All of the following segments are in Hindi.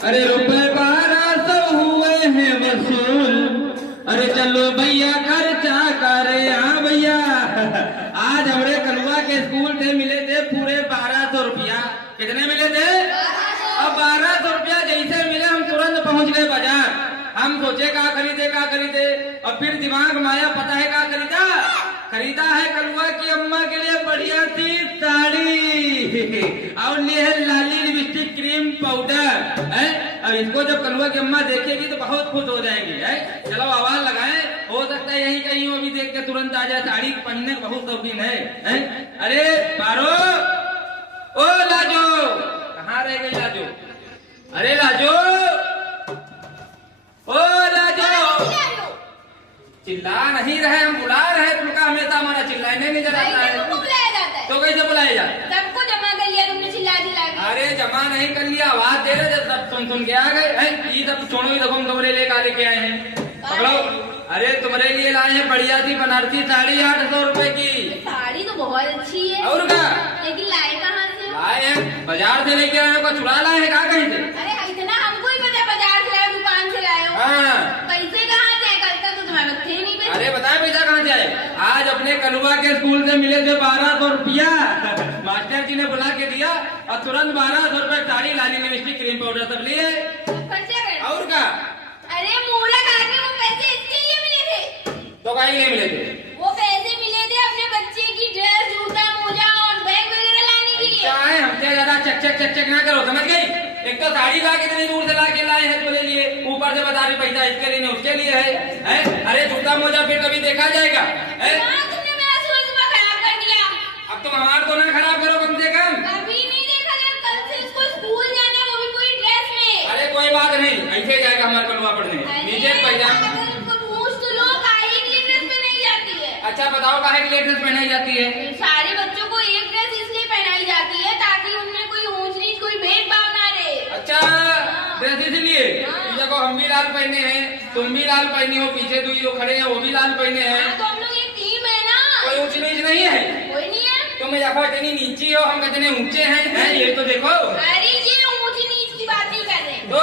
अरे रुपए 1200 हुए हैं वसूल, अरे चलो भैया खर्चा करे। हाँ भैया, आज हमारे कलुआ के स्कूल से मिले थे पूरे 1200 रुपया। कितने मिले थे? अब 1200 रुपया जैसे मिले हम तुरंत पहुंच गए बाजार। हम सोचे का खरीदे और फिर दिमाग में आया, पता है क्या खरीदा है कलुआ की अम्मा के लिए बढ़िया सी साड़ी और लिए है लाली लिपस्टिक क्रीम पाउडर है। और इसको जब कलुआ की अम्मा देखेगी तो बहुत खुश हो जाएंगी है। चलो आवाज लगाएं, हो सकता है यही कहीं वो भी देख के तुरंत आ जाए। साड़ी पहनने का बहुत शौकीन है? अरे पारो, ओ लाजो, कहाँ रह गई लाजो? अरे लाजो, ओ लाजो, चिल्ला नहीं रहे, हम बुला रहे। तुमका हमेशा हमारा चिल्लाने नहीं नजर आता है। तो कैसे बुलाया जाए? सबको जमा कर लिया तुमने, चिल्ला चिल्ला के। अरे जमा नहीं कर लिया, आवाज दे रहे थे, सब सुन के आ गए। ये सब छोड़ो, देखो हम तुम्हारे लेके आए हैं, पकड़ो। अरे तुम्हारे लिए लाए हैं बढ़िया सी बनारसी साड़ी 800 रुपए की। साड़ी तो बहुत अच्छी है। और क्या? लेकिन लाए कहाँ से? लाए हैं बाजार से लेके आए हो, चुरा लाए हैं कहीं से? अरे इतना हमको ही पता, बाजार से लाए, दुकान से लाए हो। हाँ। पैसे कहाँ से? कल तक तो तुम्हारे थे नहीं पैसे। अरे बताए पैसा कहाँ से आए? आज अपने कलुआ के स्कूल से मिले थे 1200 रुपया। मास्टर जी ने बुला के दिया और तुरंत 1200 रुपए साड़ी, लाली लिपस्टिक, क्रीम पाउडर सब लिए। खर्चा कर। और क्या? अरे मूला काटने वो पैसे इसके लिए मिले थे। तो कहीं नहीं मिले थे? वो पैसे मिले थे अपने बच्चे की ड्रेस, जूता, मोजा और बैग वगैरह लाने के लिए। क्या है, हमसे ज्यादा चक ना करो, समझ गई? एक तो साड़ी ला के इतनी दूर से ला के लाए हैं तुम्हारे लिए, ऊपर से बता रही पैसा इसके लिए नहीं उसके लिए है? अरे जूता मोजा फिर कभी देखा जाएगा है? तुमने मेरा सुबह खराब कर दिया। अब तुम हमारा तो ना खराब करो कम से कम। कभी नहीं देखा गया, कल से इसको स्कूल जाना, वो भी कोई ड्रेस में। अरे कोई बात नहीं, ऐसे जाएगा हमारा कलुआ पढ़ने। नीचे पैजामा। अच्छा बताओ काहे के लिए ड्रेस पहनाई जाती है? सारे बच्चों को एक ड्रेस इसलिए पहनाई जाती है ताकि उनमें कोई ऊंच नीच, कोई भेदभाव ना रहे। अच्छा, ड्रेस इसलिए? देखो हम भी लाल पहने हैं, तुम भी लाल पहनी हो, पीछे दो जो खड़े हैं वो भी लाल पहने हैं। तो हम लोग एक टीम है ना। कोई ऊंच नीच नहीं है? कोई नहीं है। तुम यहाँ इतनी नीची हो, हम कितने ऊंचे हैं ये तो देखो। अरे ये ऊंच नीच की बात नहीं कर रहे, तो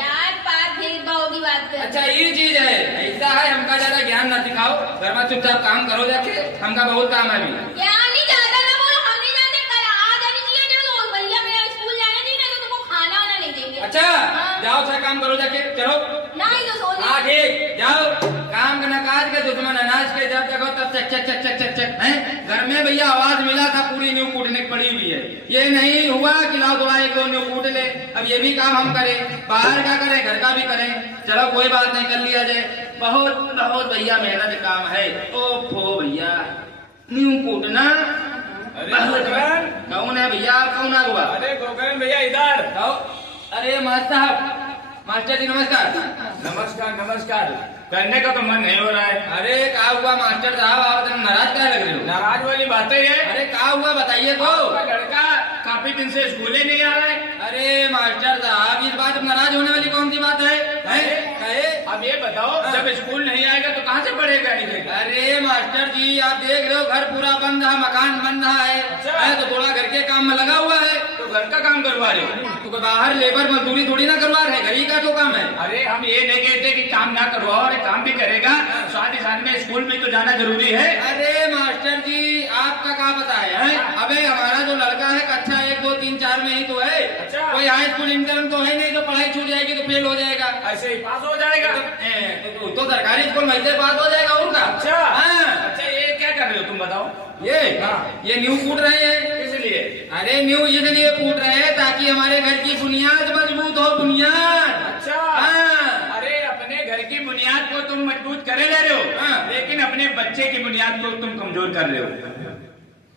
जात पात भेदभाव की बात कर। अच्छा ये चीज है, ऐसा है। हमका ज्यादा ज्ञान ना सिखाओ, घर में चुपचाप काम करो जाके, हमका बहुत काम है अभी। ज्ञान नहीं चाहता ना बोलो, हम नहीं जानते, कल आ जानी चाहिए ना। तो भैया मेरा स्कूल जाना चाहिए ना, तो तुमको खाना वाना नहीं देंगे। अच्छा जाओ, अच्छा काम करो जाके, चलो। नहीं तो सो हाँ ठीक, जाओ। काम करना काज के दुश्मन अनाज के, जब देखो तब चक चक चक चक चक चक है। घर में भैया आवाज मिला था, पूरी न्यू कूटने पड़ी हुई है। ये नहीं हुआ कि लाओ थोड़ा एक दो न्यू कूट ले। अब ये भी काम हम करें, बाहर का करें, घर का भी करें। चलो कोई बात नहीं, कर लिया जाए। बहुत बहुत भैया मेहनत काम है। ओफो भैया, न्यू कूटना। कौन है भैया, कौन आ हुआ? अरे गोकर्ण भैया इधर। अरे मास्टर जी नमस्कार। नमस्कार नमस्कार। करने का तो मन नहीं हो रहा है। अरे क्या हुआ मास्टर साहब, आप तो नाराज क्या लग रहे हो? नाराज वाली बातें है। अरे क्या हुआ बताइए तो। लड़का काफी दिन से स्कूल ही नहीं आ रहा है। अरे मास्टर साहब, इस बात में नाराज होने वाली कौन सी बात है? अब ये बताओ, जब स्कूल नहीं आएगा तो कहाँ से पढ़ेगा लिखेगा? अरे मास्टर जी आप देख रहे हो, घर पूरा बंद है, मकान बन रहा है। तो थोड़ा घर के काम में लगा हुआ है। तो घर का काम करवा रहे हो? तो बाहर लेबर मजदूरी थोड़ी ना करवा रहे, घर ही का तो काम है। अरे हम ये नहीं कहते कि काम ना करवाओ, अरे काम भी करेगा, साथ ही साथ में स्कूल में तो जाना जरूरी है। अरे मास्टर जी आपका क्या पता है? अबे हमारा जो लड़का है कक्षा 1 2 3 4 में ही तो है। अच्छा। कोई हाई स्कूल इंटर्न तो है नहीं, तो पढ़ाई छूट जाएगी तो फेल हो जाएगा। ऐसे ही पास हो जाएगा। तो सरकारी स्कूल में से पास हो जाएगा उनका। अच्छा हाँ। अच्छा, ये क्या कर रहे हो तुम बताओ? ये न्यू कूट रहे हैं। इसलिए? अरे न्यू इसलिए कूट रहे हैं ताकि हमारे घर की बुनियाद मजबूत हो। बुनियाद। अच्छा। हाँ। अरे अपने घर की बुनियाद को तुम मजबूत करे ले रहे हो। हाँ। लेकिन अपने बच्चे की बुनियाद को तुम कमजोर कर रहे हो।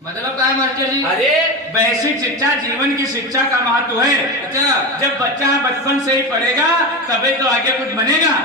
मतलब क्या है मास्टर जी? अरे बेसिक शिक्षा जीवन की शिक्षा का महत्व है। अच्छा। जब बच्चा बचपन से ही पढ़ेगा तभी तो आगे कुछ बनेगा।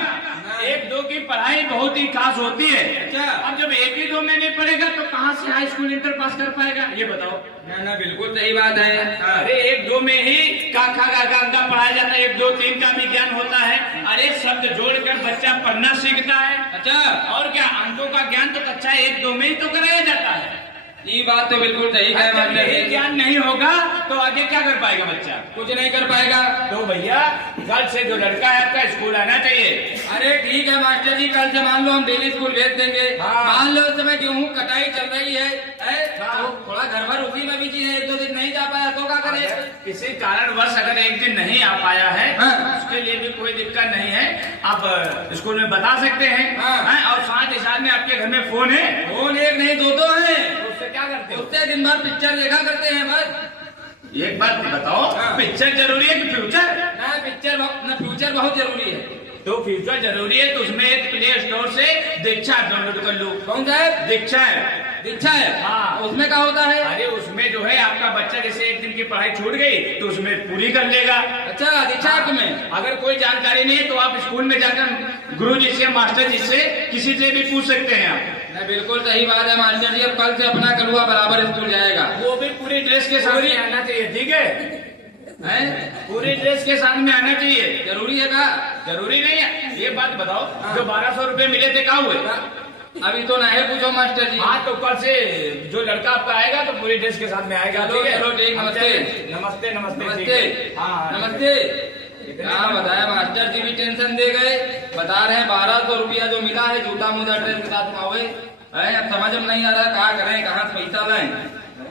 1 2 की पढ़ाई बहुत ही खास होती है। अच्छा। अब जब 1 ही 2 में नहीं पढ़ेगा तो कहाँ से हाई स्कूल इंटर पास कर पाएगा? ये बताओ। ना बिल्कुल सही बात है। अरे 1 2 में ही का खा गा गा पढ़ाया जाता है, 1 2 3 का भी ज्ञान होता है। अरे शब्द जोड़कर बच्चा पढ़ना सीखता है। अच्छा। और क्या, अंकों का ज्ञान तो कक्षा 1 2 में ही तो कराया जाता है। ये बात तो बिल्कुल सही है जब मास्टर यही जी। ज्ञान नहीं होगा तो आगे क्या कर पाएगा बच्चा? कुछ नहीं कर पाएगा। तो भैया कल से जो लड़का है आपका स्कूल आना चाहिए। अरे ठीक है मास्टर जी, कल से मान लो हम डेली स्कूल भेज देंगे। हाँ। मान लो इस समय गेहूं कटाई चल रही है, हाँ। तो थोड़ा घर भर उसी में बिजी है, 1-2 दिन नहीं जा पाया तो क्या करे? किसी कारणवश अगर एक दिन नहीं आ पाया है, हाँ। उसके लिए भी कोई दिक्कत नहीं है, आप स्कूल में बता सकते हैं। हाँ। हैं? और साथ ही साथ में आपके घर में फोन है, फोन एक नहीं 2-2 है, तो उससे क्या करते हो? उससे दिन भर पिक्चर देखा करते हैं बस। एक बात बताओ, हाँ। पिक्चर जरूरी है कि फ्यूचर? ना पिक्चर ना फ्यूचर बहुत जरूरी है। तो फ्यूचर जरूरी है तो उसमें एक प्ले स्टोर से दीक्षा डाउनलोड कर लो। कौन सा है? दीक्षा है। दीक्षा है? हाँ। उसमें क्या होता है? अरे उसमें जो है आपका बच्चा जैसे एक दिन की पढ़ाई छूट गई तो उसमें पूरी कर लेगा। अच्छा, दीक्षा ऐप में अगर कोई जानकारी नहीं है तो आप स्कूल में जाकर गुरु जी से, मास्टर जी से, किसी से भी पूछ सकते हैं आप। नहीं, बिल्कुल सही बात है मास्टर जी। अब कल से अपना कलुआ बराबर स्कूल जाएगा। वो भी पूरी ड्रेस के साथ में आना चाहिए, ठीक है? हैं? पूरी ड्रेस के साथ में आना चाहिए। जरूरी है का? जरूरी नहीं है। ये बात बताओ, जो 1200 रुपए मिले थे कहाँ हुए? अभी तो नहीं पूछो मास्टर जी। हाँ, तो कल से जो लड़का आपका आएगा तो पूरी ड्रेस के साथ में आएगा, चलो, ठीक है? चलो, ठीक, हम नमस्ते। चलें। नमस्ते नमस्ते नमस्ते। हाँ, नमस्ते। क्या बताया मास्टर जी भी टेंशन दे गए। बता रहे हैं 1200 रुपया जो मिला है जूता मोजा ड्रेस के साथ में हुए। अब समझ में नहीं आ रहा क्या करें, कहाँ से पैसा लाएं।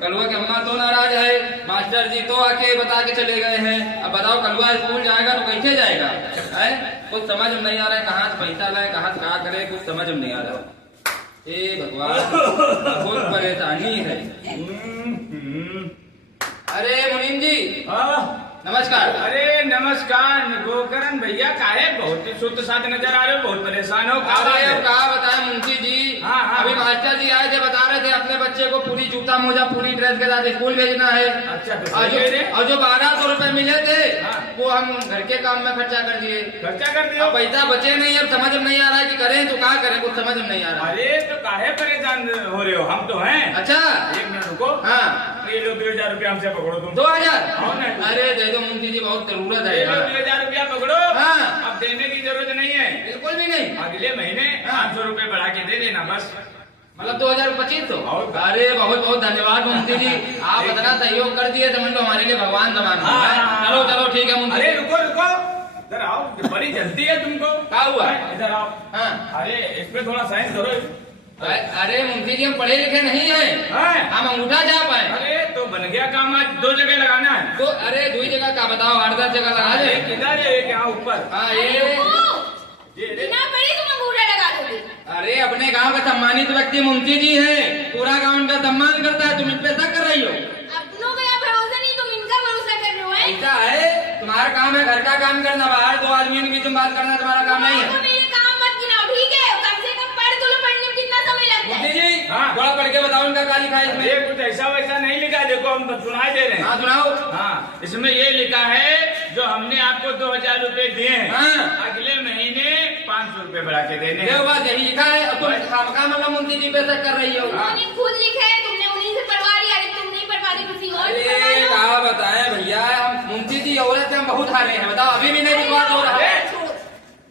कलुआ के अम्मा तो नाराज है, मास्टर जी तो आके बता के चले गए हैं। अब बताओ कलुआ स्कूल जाएगा तो कैसे जाएगा? है कुछ समझ में नहीं आ रहा है, कहाँ से पैसा लाए, कहाँ से क्या करे, कुछ समझ में नहीं आ रहा। ए भगवान, बहुत परेशानी है। अरे मुनीम जी हाँ। नमस्कार। अरे नमस्कार गोकरण भैया, काहे बहुत ही शुद्ध साथ नजर आ रहे हो, बहुत परेशान हो? अरे अब क्या बताए मुंशी जी। हाँ, हाँ, अभी हाँ। मास्टर जी आए थे, बता रहे थे अपने बच्चे को पूरी जूता मोजा पूरी ड्रेस के साथ स्कूल भेजना है। अच्छा, तो और सही है। जो 1200 रुपए मिले थे हाँ। वो हम घर के काम में खर्चा कर दिए। खर्चा कर दियो? अब पैसा बचे नहीं, अब समझ में नहीं आ रहा है कि करें तो क्या करें, कुछ समझ में नहीं आ रहा। अरे तो काहे परेशान हो रहे हो, हम तो हैं। अच्छा, एक मिनट रुको। हाँ, ये लो 2000 रुपया हमसे पकड़ो तुम। 2000? हाँ, नहीं। अरे दे दो मुंशी जी, बहुत जरूरत है ये लो यार। 2000 रुपया पकड़ो। हाँ। अब देने की जरूरत नहीं है, बिल्कुल भी नहीं। अगले महीने हाँ। 500 रुपए बढ़ा के दे देना बस। मतलब 2025 तो? और? अरे बहुत बहुत धन्यवाद मुंशी जी, आप इतना सहयोग कर दिए, समझ लो हमारे लिए भगवान समान है। हाँ। चलो चलो ठीक है मुंशी अरे जी। रुको रुको, इधर आओ, बड़ी जल्दी है तुमको। क्या हुआ? इधर आओ। हाँ। अरे इस पे थोड़ा साइन करो। अरे मुंशी जी हम पढ़े लिखे नहीं है, हाँ। हम अंगूठा जा पाए। अरे तो बन गया काम, आज 2 जगह लगाना है। तो अरे 2 जगह का बताओ, 8-10 जगह लगा दे। एक इधर है, एक यहाँ ऊपर। हाँ अरे ये वो, ये बिना पढ़े तुम अंगूठा लगा दोगे? अरे अपने गांव का सम्मानित व्यक्ति मुंशी जी है, पूरा गांव इनका सम्मान करता है, तुम इन पे शक कर रही हो? अपनों पे आप भरोसा नहीं, तुम इनका भरोसा कर रहे हो? हैं? ऐसा है, तुम्हारा काम है घर का काम करना, बाहर 2 आदमियों के बीच में बात करना तुम्हारा काम नहीं तो है। मेरे काम मत गिनाओ, ठीक है? कम से कम पढ़ तो लो, पढ़ने में कितना समय लगता मुंशी है? जी हाँ। थोड़ा पढ़ के बताओ इनका क्या लिखा है इसमें। ये कुछ ऐसा वैसा नहीं लिखा है, देखो हम सुनाई दे रहे हैं। हाँ सुनाओ। हाँ, इसमें ये लिखा है जो हमने आपको 2000 रुपए दिए हैं, हाँ। अगले महीने 500 रुपए बढ़ा के देने ये हैं। बात यही लिखा है, अब तुम खामखा मतलब मुंशी जी पे शक कर रही हो। उन्होंने खुद लिखा है, तुमने उन्हीं से पढ़वा लिया। अरे तुम नहीं पढ़वा रही, किसी और से पढ़वा अरे लो। कहा बताए भैया, हम मुंशी जी औरत से हम बहुत हारे हैं, बताओ अभी भी नहीं विश्वास हो रहा है।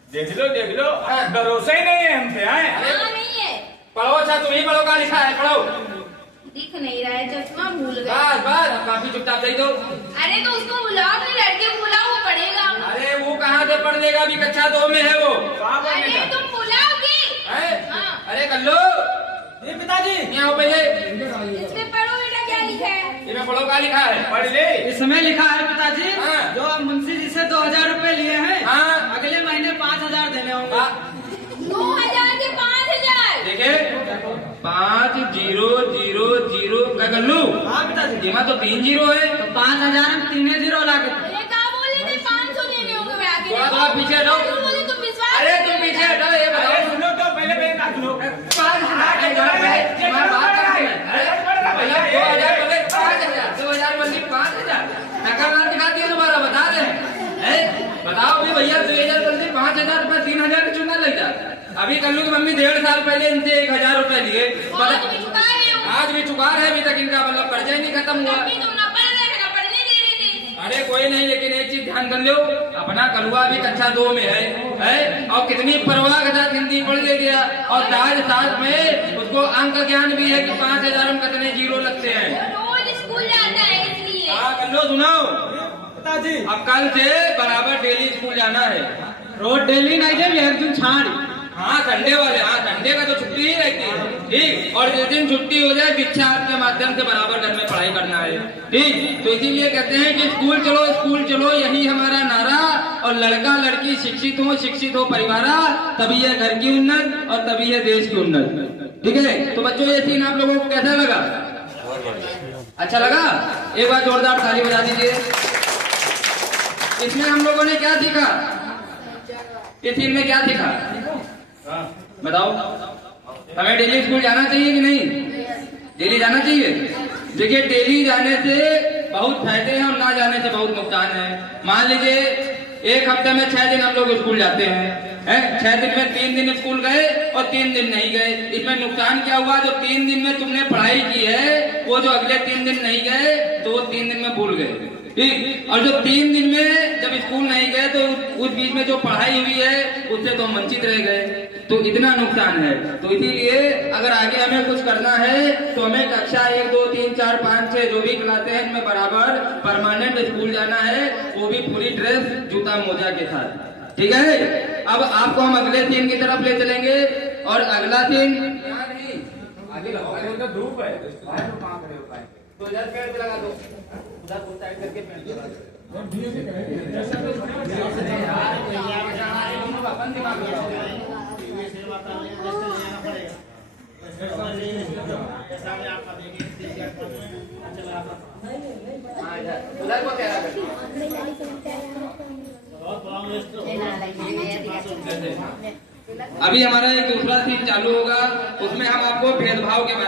देख लो हाँ। भरोसा ही नहीं है हम पे। हैं? हाँ, नहीं है। पढ़ो, अच्छा तुम ही पढ़ो, क्या लिखा है पढ़ो। दिख नहीं रहा है, चश्मा भूल गए। बस बस, अब काफी चुपचाप दे दो। अरे तो उसको बुलाओ, अपने लड़के को बुलाओ, वो पढ़ेगा। अरे वो कहाँ से पढ़ लेगा, अभी कक्षा 2 में है वो। कहाँ पढ़ने अरे का? तुम बुलाओ की? है? हाँ। अरे कल्लू, जी पिताजी, यहाँ आओ पहले। इसमें पढ़ो बेटा, क्या लिखा है? इसमें पढ़ो क्या लिखा है। पढ़ ले। इसमें लिखा है पिताजी, हाँ। जो मुंशी जी से 2000 रुपए लिए हैं, हाँ। अगले महीने 5000 देने होंगे। 2000 के 5000। देखिए 5000 का कल्लू, हाँ पिताजी, इसमें तो 3 जीरो है। तो 5000 में 3 जीरो लाके। ये क्या बोले थे? 500 देने होंगे मैं आगे। थोड़ा थोड़ा पीछे हटो। तुम बोले तुम विश्वास अरे नहीं तुम करते। पीछे हटो, ये अरे बताओ। सुनो तो, पहले मेरी बात सुनो। 5000 के घर पे तुम्हारी बात करते हैं। अरे भैया 2000 बोले 5000, 2000 बोली 5000, टका मार दिखाती है तुम्हारा, बता रहे हैं। बताओ भी भैया 2000 बोलते 5000 रुपए 3000 का चुना लग जाता। अभी कल्लू की मम्मी 1.5 साल पहले इनसे 1000 रुपए लिए, आज भी चुका रहे हो। आज भी चुका रहे, अभी तक इनका मतलब कर्जा ही नहीं खत्म हुआ। तब भी तुम ना पढ़ रहे थे, ना पढ़ने दे रहे थे। अरे कोई नहीं, लेकिन एक चीज ध्यान कर लो, अपना कलुआ भी कक्षा 2 में है और कितनी परवाह के साथ हिंदी पढ़ ले गया, और साथ में उसको अंक ज्ञान भी है कि 5000 में कितने जीरो लगते हैं। रोज स्कूल जाता है इसलिए। हाँ कल्लो सुनाओ, पिताजी अब कल से बराबर डेली स्कूल जाना है। रोज डेली नहीं जब एक दिन छाड़। हाँ संडे वाले, हाँ संडे का तो छुट्टी ही रहती है, ठीक। और जिस दिन छुट्टी हो जाए शिक्षा आपके माध्यम से बराबर घर में पढ़ाई करना है, ठीक। तो इसीलिए कहते हैं कि स्कूल चलो यही हमारा नारा। और लड़का लड़की शिक्षित हो परिवारा, तभी है घर की उन्नत और तभी है देश की उन्नत, ठीक है। तो बच्चों ये सीन आप लोगों को कैसा लगा? अच्छा लगा? एक बार जोरदार ताली बजा दीजिए। इसमें हम लोगों ने क्या सीखा? इस सीन में क्या सीखा बताओ? हमें डेली स्कूल जाना चाहिए कि नहीं? डेली जाना चाहिए। देखिए डेली जाने से बहुत फायदे हैं और ना जाने से बहुत नुकसान है। मान लीजिए एक हफ्ते में 6 दिन हम लोग स्कूल जाते हैं, 6 दिन में 3 दिन स्कूल गए और 3 दिन नहीं गए। इसमें नुकसान क्या हुआ? जो 3 दिन में तुमने पढ़ाई की है वो जो अगले 3 दिन नहीं गए तो वो 3 दिन में भूल गए, ठीक। और जो 3 दिन में जब स्कूल नहीं गए तो उस बीच में जो पढ़ाई हुई है उससे तो वंचित रह गए, तो इतना नुकसान है। तो इसीलिए अगर आगे हमें कुछ करना है तो हमें कक्षा 1, 2, 3, 4, 5, 6 जो भी क्लासें हैं इनमें बराबर परमानेंट स्कूल जाना है, वो भी पूरी ड्रेस जूता मोजा के साथ, ठीक है। अब आपको हम अगले सीन की तरफ ले चलेंगे और अगला सीन आगे धूप है तो इधर पेड़ पे लगा दो, उधर साइड करके पेड़ पे लगा दो। उधर को तैयार कर अभी हमारा एक दूसरा सीन चालू होगा, उसमें हम आपको भेदभाव के बारे में